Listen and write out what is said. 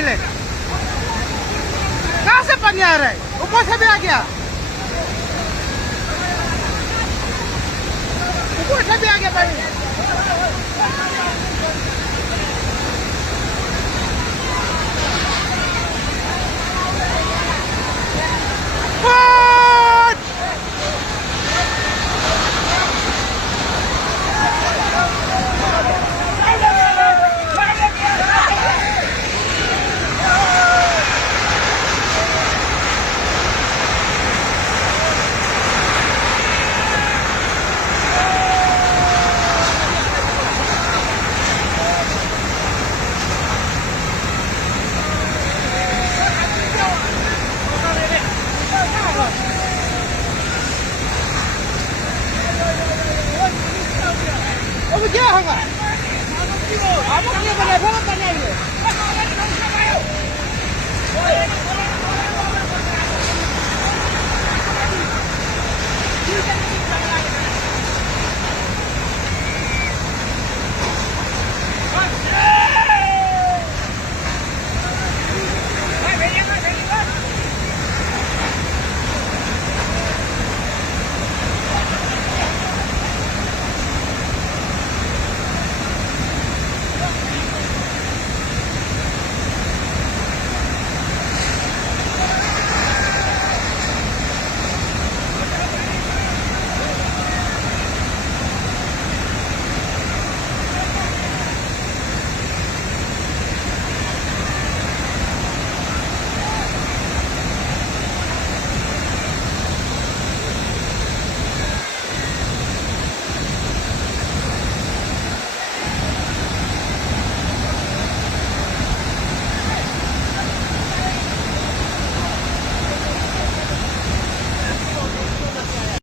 ले कहाँ से पानी आ रहा है ऊपर से भी आ गया ऊपर से भी आ गया पानी अब क्या होगा आप क्या बना बहुत बनाएंगे